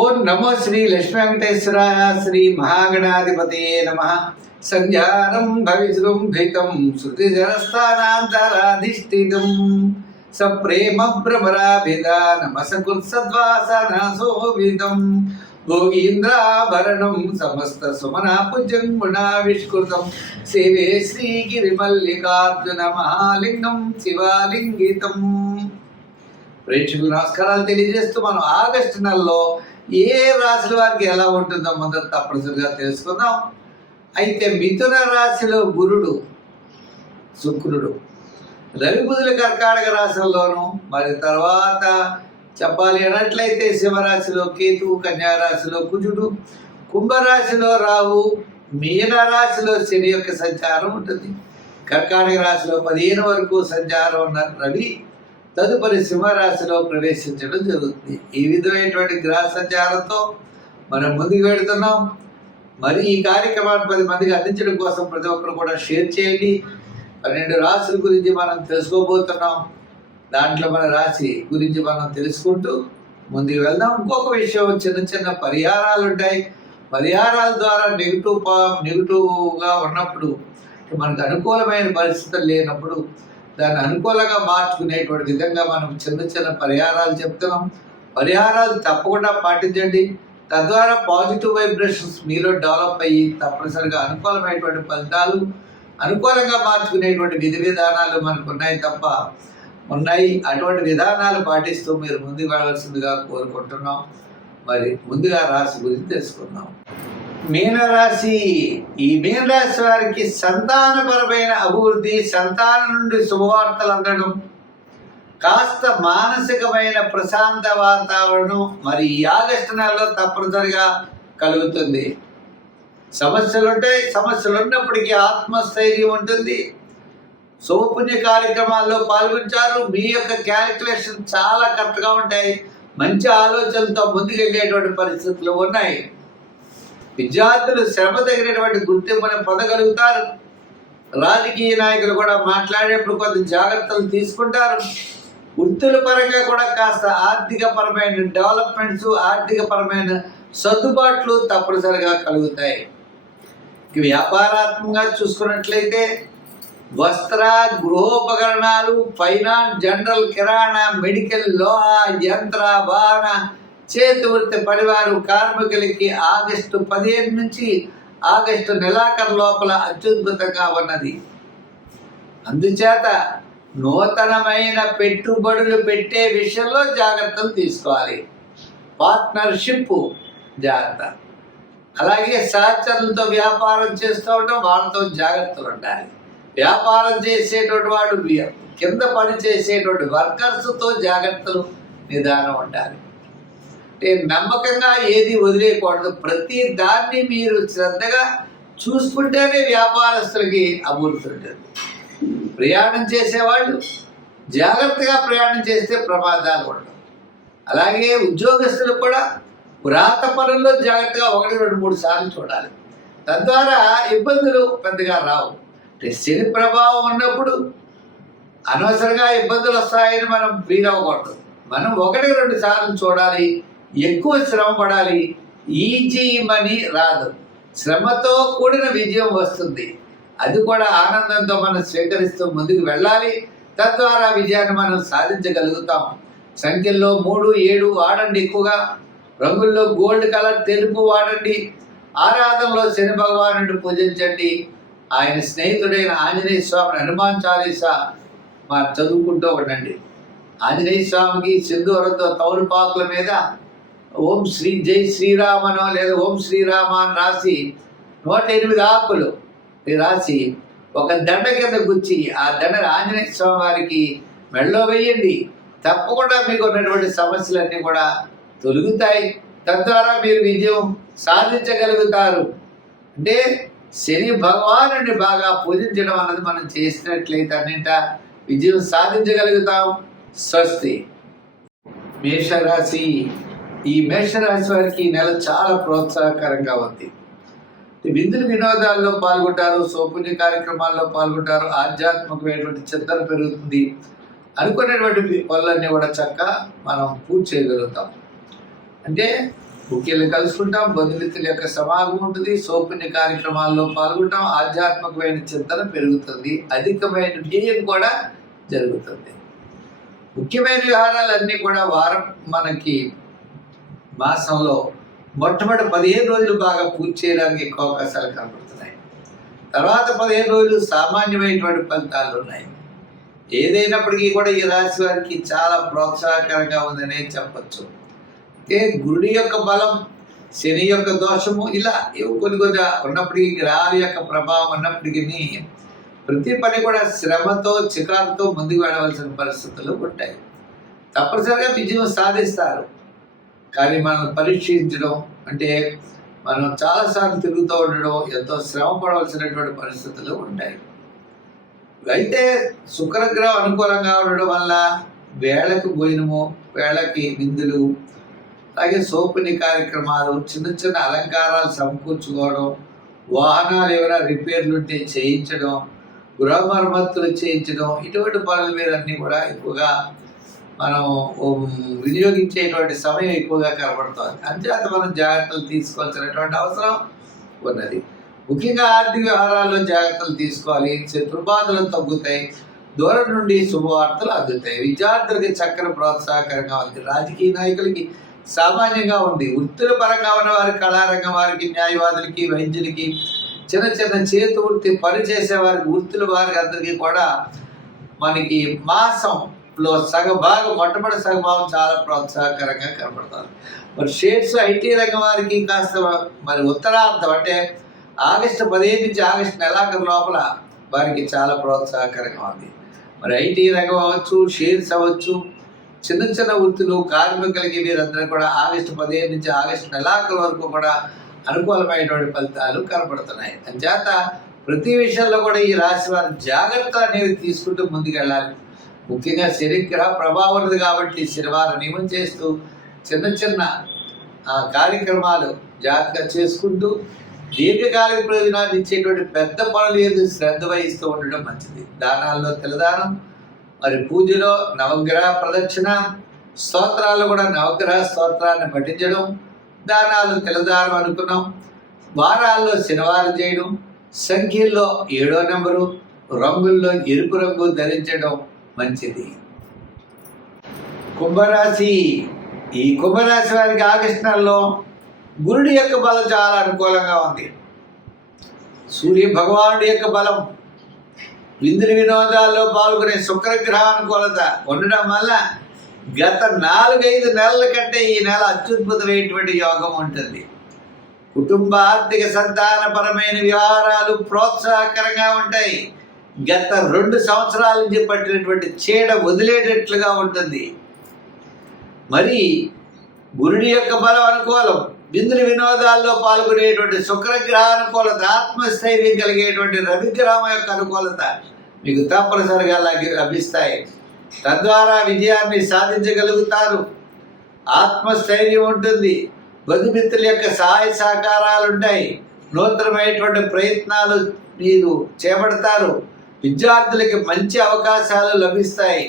ఓం నమో శ్రీ లక్ష్మీ వెంకటేశ్వరాయ శ్రీ మహాగణాధిపతయే నమః. సంధ్యారం భవిజృంభితం శృతిజరస్థానాంతరాధిష్ఠితం సప్రేమ భ్రమరాభిధానమసకృత్సద్వాసనాశోభితం భోగీంద్రాభరణం సమస్త సుమనాపుజం గుణావిష్కృతం సేవే శ్రీగిరిమల్లికార్జున మహాలింగం శివాలింగితం. ప్రేక్షకులు నమస్కారాలు తెలియజేస్తూ మనం ఆగస్టు నెలలో ఏ రాశుల వారికి ఎలా ఉంటుందో మొదట తప్పనిసరిగా తెలుసుకుందాం. అయితే మిథున రాశిలో గురుడు, శుక్రుడు, రవి బుధుల కర్కాటక రాశుల్లోనూ, మరి తర్వాత చెప్పాలి అన్నట్లయితే సింహరాశిలో కేతువు, కన్యారాశిలో కుజుడు, కుంభరాశిలో రాహు, మీన రాశిలో శని యొక్క సంచారం ఉంటుంది. కర్కాటక రాశిలో 15 వరకు సంచారం ఉన్న రవి తదుపరి సింహరాశిలో ప్రవేశించడం జరుగుతుంది. ఈ విధమైనటువంటి గ్రహ సంచారంతో మనం ముందుకు వెళుతున్నాం. మరి ఈ కార్యక్రమాన్ని 10 మందికి అందించడం కోసం ప్రతి ఒక్కరు కూడా షేర్ చేయండి. 12 రాశుల గురించి మనం తెలుసుకోబోతున్నాం. దాంట్లో మన రాశి గురించి మనం తెలుసుకుంటూ ముందుకు వెళ్దాం. ఇంకొక విషయం, చిన్న చిన్న పరిహారాలు ఉంటాయి. పరిహారాల ద్వారా నెగిటివ్గా ఉన్నప్పుడు, మనకు అనుకూలమైన పరిస్థితులు లేనప్పుడు దాన్ని అనుకూలంగా మార్చుకునేటువంటి విధంగా మనం చిన్న చిన్న పరిహారాలు చెప్తున్నాం. పరిహారాలు తప్పకుండా పాటించండి. తద్వారా పాజిటివ్ వైబ్రేషన్స్ మీలో డెవలప్ అయ్యి తప్పనిసరిగా అనుకూలమైనటువంటి ఫలితాలు, అనుకూలంగా మార్చుకునేటువంటి విధి విధానాలు మనకు ఉన్నాయి. అటువంటి విధానాలు పాటిస్తూ మీరు ముందుకు వెళ్ళవలసిందిగా కోరుకుంటున్నాం. మరి ముందుగా రాశి గురించి తెలుసుకుందాం. మీనరాశి. ఈ మీనరాశి వారికి సంతానపరమైన అభివృద్ధి, సంతానం నుండి శుభవార్తలు అందడం, కాస్త మానసికమైన ప్రశాంత వాతావరణం మరి ఈ ఆగస్టు నెలలో తప్పనిసరిగా కలుగుతుంది. సమస్యలు ఉన్నప్పటికీ ఆత్మస్థైర్యం ఉంటుంది. శుభపుణ్య కార్యక్రమాల్లో పాల్గొంటారు. మీ యొక్క క్యాలిక్యులేషన్ చాలా కరెక్ట్గా ఉంటాయి. మంచి ఆలోచనలతో ముందుకెళ్ళేటువంటి పరిస్థితులు ఉన్నాయి. విద్యార్థులు శ్రమ తగినటువంటి గుర్తింపుని పొందగలుగుతారు. రాజకీయ నాయకులు కూడా మాట్లాడేప్పుడు కొంత జాగ్రత్తలు తీసుకుంటారు. వృత్తుల పరంగా కూడా కాస్త ఆర్థికపరమైన డెవలప్మెంట్స్, ఆర్థికపరమైన సర్దుబాట్లు తప్పనిసరిగా కలుగుతాయి. వ్యాపారాత్మకంగా చూసుకున్నట్లయితే వస్త్ర, గృహోపకరణాలు, ఫైనాన్స్, జనరల్, కిరాణా, మెడికల్, లోహ, యంత్ర, వాహన, చేతి వృత్తి పనివారు, కార్మికులకి ఆగస్టు 15 నుంచి ఆగస్టు నెలాఖరు లోపల అత్యద్భుతంగా ఉన్నది. అందుచేత నూతనమైన పెట్టుబడులు పెట్టే విషయంలో జాగ్రత్తలు తీసుకోవాలి. పార్ట్నర్షిప్ జాగ్రత్త. అలాగే సహచరులతో వ్యాపారం చేస్తూ ఉండడం, వాళ్ళతో జాగ్రత్తలు ఉండాలి. వ్యాపారం చేసేటువంటి వాడు, కింద పని చేసేటువంటి వర్కర్స్తో జాగ్రత్తలు, నిదానం ఉండాలి. నమ్మకంగా ఏది వదిలేయకూడదు. ప్రతి దాన్ని మీరు శ్రద్ధగా చూసుకుంటేనే వ్యాపారస్తులకి అభివృద్ధి ఉంటుంది. ప్రయాణం చేసేవాళ్ళు జాగ్రత్తగా ప్రయాణం చేస్తే ప్రమాదాలు ఉండవు. అలాగే ఉద్యోగస్తులు కూడా వ్రాత పనుల్లో జాగ్రత్తగా 1, 2, 3 సార్లు చూడాలి. తద్వారా ఇబ్బందులు పెద్దగా రావు. శని ప్రభావం ఉన్నప్పుడు అనవసరంగా ఇబ్బందులు వస్తాయని మనం ఫీల్ అవ్వకూడదు. మనం 1, 2 సార్లు చూడాలి. ఎక్కువ శ్రమ పడాలి. ఈజీ మనీ రాదు. శ్రమతో కూడిన విజయం వస్తుంది. అది కూడా ఆనందంతో మనం స్వీకరిస్తూ ముందుకు వెళ్ళాలి. తద్వారా విజయాన్ని మనం సాధించగలుగుతాం. సంఖ్యల్లో 3, 7 వాడండి. ఎక్కువగా రంగుల్లో గోల్డ్ కలర్, తెలుపు వాడండి. ఆరాధనలో శని భగవానుడిని పూజించండి. ఆయన స్నేహితుడైన ఆంజనేయ స్వామిని హనుమాన్ చాలీసా చదువుకుంటూ ఉండండి. ఆంజనేయ స్వామికి సింధూరంతో తౌలుపాకుల మీద ఓం శ్రీ జై శ్రీరామనో లేదా ఓం శ్రీరామ అని రాసి 108 ఆకులు రాసి ఒక దండ కింద గుచ్చి ఆ దండను ఆంజనేయ స్వామి వారికి మెడలో వేయండి. తప్పకుండా మీకు ఉన్నటువంటి సమస్యలన్నీ కూడా తొలుగుతాయి. తద్వారా మీరు విజయం సాధించగలుగుతారు. అంటే శని భగవానుడిని బాగా పూజించడం అన్నది మనం చేసినట్లయితే అన్నింటా విజయం సాధించగలుగుతాం. స్వస్తి. మేషరాశి. ఈ మేషరాశి వారికి ఈ నెల చాలా ప్రోత్సాహకరంగా ఉంది. విందులు వినోదాల్లో పాల్గొంటారు, సౌపుణ్య కార్యక్రమాల్లో పాల్గొంటారు. ఆధ్యాత్మికమైనటువంటి చింతన పెరుగుతుంది. అనుకునేటువంటి పనులన్నీ కూడా చక్కగా మనం పూర్తి చేయగలుగుతాం. అంటే ముఖ్యులు కలుసుకుంటాం, బంధుమిత్రుల యొక్క సమాగం ఉంటుంది, సోపుణ్య కార్యక్రమాల్లో పాల్గొంటాం, ఆధ్యాత్మికమైన చింతన పెరుగుతుంది, అధికమైన వ్యయం కూడా జరుగుతుంది. ముఖ్యమైన వ్యవహారాలన్నీ కూడా వారం మనకి మాసంలో మొట్టమొదటి 15 రోజులు బాగా పూర్తి చేయడానికి ఎక్కువ అవకాశాలు కనబడుతున్నాయి. తర్వాత 15 రోజులు సామాన్యమైనటువంటి ఫలితాలు ఉన్నాయి. ఏదైనప్పటికీ కూడా ఈ రాశి వారికి చాలా ప్రోత్సాహకరంగా ఉందనే చెప్పచ్చు. అంటే గురుడి యొక్క బలం, శని యొక్క దోషము, ఇలా కొన్ని ఉన్నప్పటికీ గ్రహాల యొక్క ప్రభావం ఉన్నప్పటికీ ప్రతి పని కూడా శ్రమతో చికాకుతో ముందుకు వెళ్ళవలసిన పరిస్థితులు ఉంటాయి. తప్పనిసరిగా విజయం సాధిస్తారు. కానీ మనం పరీక్షించడం అంటే మనం చాలాసార్లు తిరుగుతూ ఉండడం, ఎంతో శ్రమ పడవలసినటువంటి పరిస్థితులు ఉంటాయి. అయితే శుక్రగ్రహం అనుకూలంగా ఉండడం వల్ల వేళకు భోజనము, వేళకి విందులు, అలాగే సోపుని కార్యక్రమాలు, చిన్న చిన్న అలంకారాలు సమకూర్చుకోవడం, వాహనాలు ఏమైనా రిపేర్లు ఉంటే చేయించడం, గృహ మరమ్మతులు చేయించడం, ఇటువంటి పనుల మీద అన్నీ కూడా ఎక్కువగా మనం వినియోగించేటువంటి సమయం ఎక్కువగా కనబడుతుంది. అంచేత మనం జాగ్రత్తలు తీసుకోవాల్సినటువంటి అవసరం ఉన్నది. ముఖ్యంగా ఆర్థిక వ్యవహారాల్లో జాగ్రత్తలు తీసుకోవాలి. శత్రుబాధలు తగ్గుతాయి, దూరం నుండి శుభవార్తలు అందుతాయి. విద్యార్థులకి చక్కని ప్రోత్సాహకరంగా ఉంది. రాజకీయ నాయకులకి సామాన్యంగా ఉంది. వృత్తుల పరంగా ఉన్న వారికి, కళారంగం వారికి, న్యాయవాదులకి, వైద్యులకి, చిన్న చిన్న చేతి వృత్తి పని చేసే వారికి, వృత్తుల వారికి అందరికీ కూడా మనకి మాసంలో సగభాగం, మొట్టమొదటి సగభాగం చాలా ప్రోత్సాహకరంగా కనబడతారు. మరి షేర్స్, ఐటీ రంగం వారికి కాస్త మరి ఉత్తరార్థం అంటే ఆగస్టు 15 నుంచి ఆగస్టు నెలాఖరు లోపల వారికి చాలా ప్రోత్సాహకరంగా ఉంది. మరి ఐటీ రంగం అవ్వచ్చు, షేర్స్ అవ్వచ్చు, చిన్న చిన్న వృత్తులు, కార్మికులకి వీరందరూ కూడా ఆగస్టు 15 నుంచి ఆగస్టు నెలాఖరు వరకు కూడా అనుకూలమైనటువంటి ఫలితాలు కనపడుతున్నాయి. అంచేత ప్రతి విషయంలో కూడా ఈ రాశి వారు జాగ్రత్త అనేవి తీసుకుంటూ ముందుకెళ్ళాలి. ముఖ్యంగా శనిగ్రహ ప్రభావం ఉన్నది కాబట్టి శనివారం నియమం చేస్తూ చిన్న చిన్న కార్యక్రమాలు జాగ్రత్తగా చేసుకుంటూ దీర్ఘకాలిక ప్రయోజనాలు ఇచ్చేటువంటి పెద్ద పనులు ఏది శ్రద్ధ వహిస్తూ ఉండడం మంచిది. దానాల్లో తెల్లదానం, మరి పూజలో నవగ్రహ ప్రదక్షిణ, స్తోత్రాల్లో కూడా నవగ్రహ స్తోత్రాన్ని పఠించడం, దానాలు తెల్లదానం అనుకున్నాం. వారాల్లో శనివారం చేయడం, సంఖ్యల్లో 7వ నెంబరు, రంగుల్లో ఎరుపు రంగు ధరించడం మంచిది. కుంభరాశి. ఈ కుంభరాశి వారికి ఆగస్టు నెలలో గురుడి యొక్క బలం చాలా అనుకూలంగా ఉంది. సూర్య భగవానుడి యొక్క బలం, విందుని వినోదాల్లో పాల్గొనే శుక్రగ్రహ అనుకూలత ఉండడం వల్ల గత 4-5 నెలల కంటే ఈ నెల అత్యద్భుతమైనటువంటి యోగం ఉంటుంది. కుటుంబ ఆర్థిక సంతానపరమైన వ్యవహారాలు ప్రోత్సాహకరంగా ఉంటాయి. గత 2 సంవత్సరాల నుంచి పట్టినటువంటి చీడ వదిలేటట్లుగా ఉంటుంది. మరి గురుడి యొక్క బలం అనుకూలం, విందుని వినోదాల్లో పాల్గొనేటువంటి శుక్రగ్రహ అనుకూలత, ఆత్మస్థైర్యం కలిగేటువంటి రవిగ్రహం యొక్క అనుకూలత మీకు తప్పనిసరిగా లభిస్తాయి. తద్వారా విజయాన్ని సాధించగలుగుతారు. ఆత్మస్థైర్యం ఉంటుంది. బంధుమిత్రుల యొక్క సహాయ సహకారాలు ఉంటాయి. నూతనమైనటువంటి ప్రయత్నాలు మీరు చేపడతారు. విద్యార్థులకి మంచి అవకాశాలు లభిస్తాయి.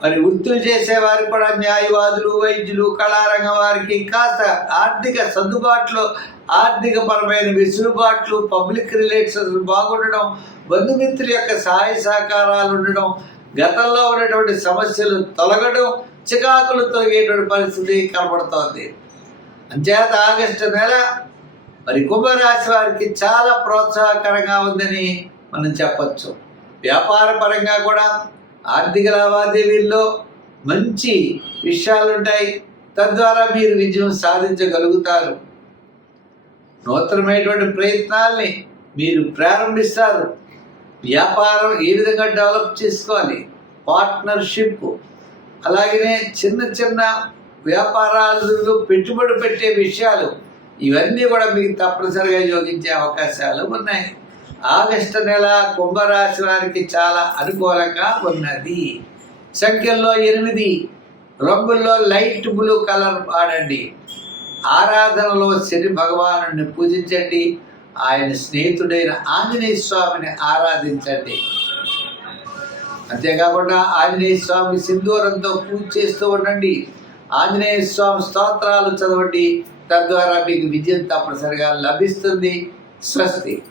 మరి వృత్తులు చేసేవారికి కూడా న్యాయవాదులు, వైద్యులు, కళారంగం వారికి కాస్త ఆర్థిక సర్దుబాట్లు, ఆర్థిక పరమైన వెసులుబాట్లు, పబ్లిక్ రిలేషన్స్ బాగుండడం, బంధుమిత్రుల యొక్క సహాయ సహకారాలు ఉండడం, గతంలో ఉన్నటువంటి సమస్యలు తొలగడం, చికాకులు తొలగేటువంటి పరిస్థితి కనబడుతోంది. అంచేత ఆగస్టు నెల మరి కుంభరాశి వారికి చాలా ప్రోత్సాహకరంగా ఉందని మనం చెప్పచ్చు. వ్యాపార పరంగా కూడా ఆర్థిక లావాదేవీల్లో మంచి విషయాలు ఉంటాయి. తద్వారా మీరు విజయం సాధించగలుగుతారు. నూతనమైనటువంటి ప్రయత్నాల్ని మీరు ప్రారంభిస్తారు. వ్యాపారం ఏ విధంగా డెవలప్ చేసుకోవాలి, పార్ట్నర్షిప్, అలాగనే చిన్న చిన్న వ్యాపారాలలో పెట్టుబడి పెట్టే విషయాలు, ఇవన్నీ కూడా మీకు తప్పనిసరిగా యోగించే అవకాశాలు ఉన్నాయి. ఆగస్టు నెల కుంభరాశి వారికి చాలా అనుకూలంగా ఉన్నది. సంఖ్యల్లో 8, రంగుల్లో లైట్ బ్లూ కలర్ వాడండి. ఆరాధనలో శని భగవానుడిని పూజించండి. ఆయన స్నేహితుడైన ఆంజనేయ స్వామిని ఆరాధించండి. అంతేకాకుండా ఆంజనేయ స్వామి సింధూరంతో పూజ చేస్తూ ఉండండి. ఆంజనేయ స్వామి స్తోత్రాలు చదవండి. తద్వారా మీకు విజయం తప్పనిసరిగా లభిస్తుంది. స్వస్తి.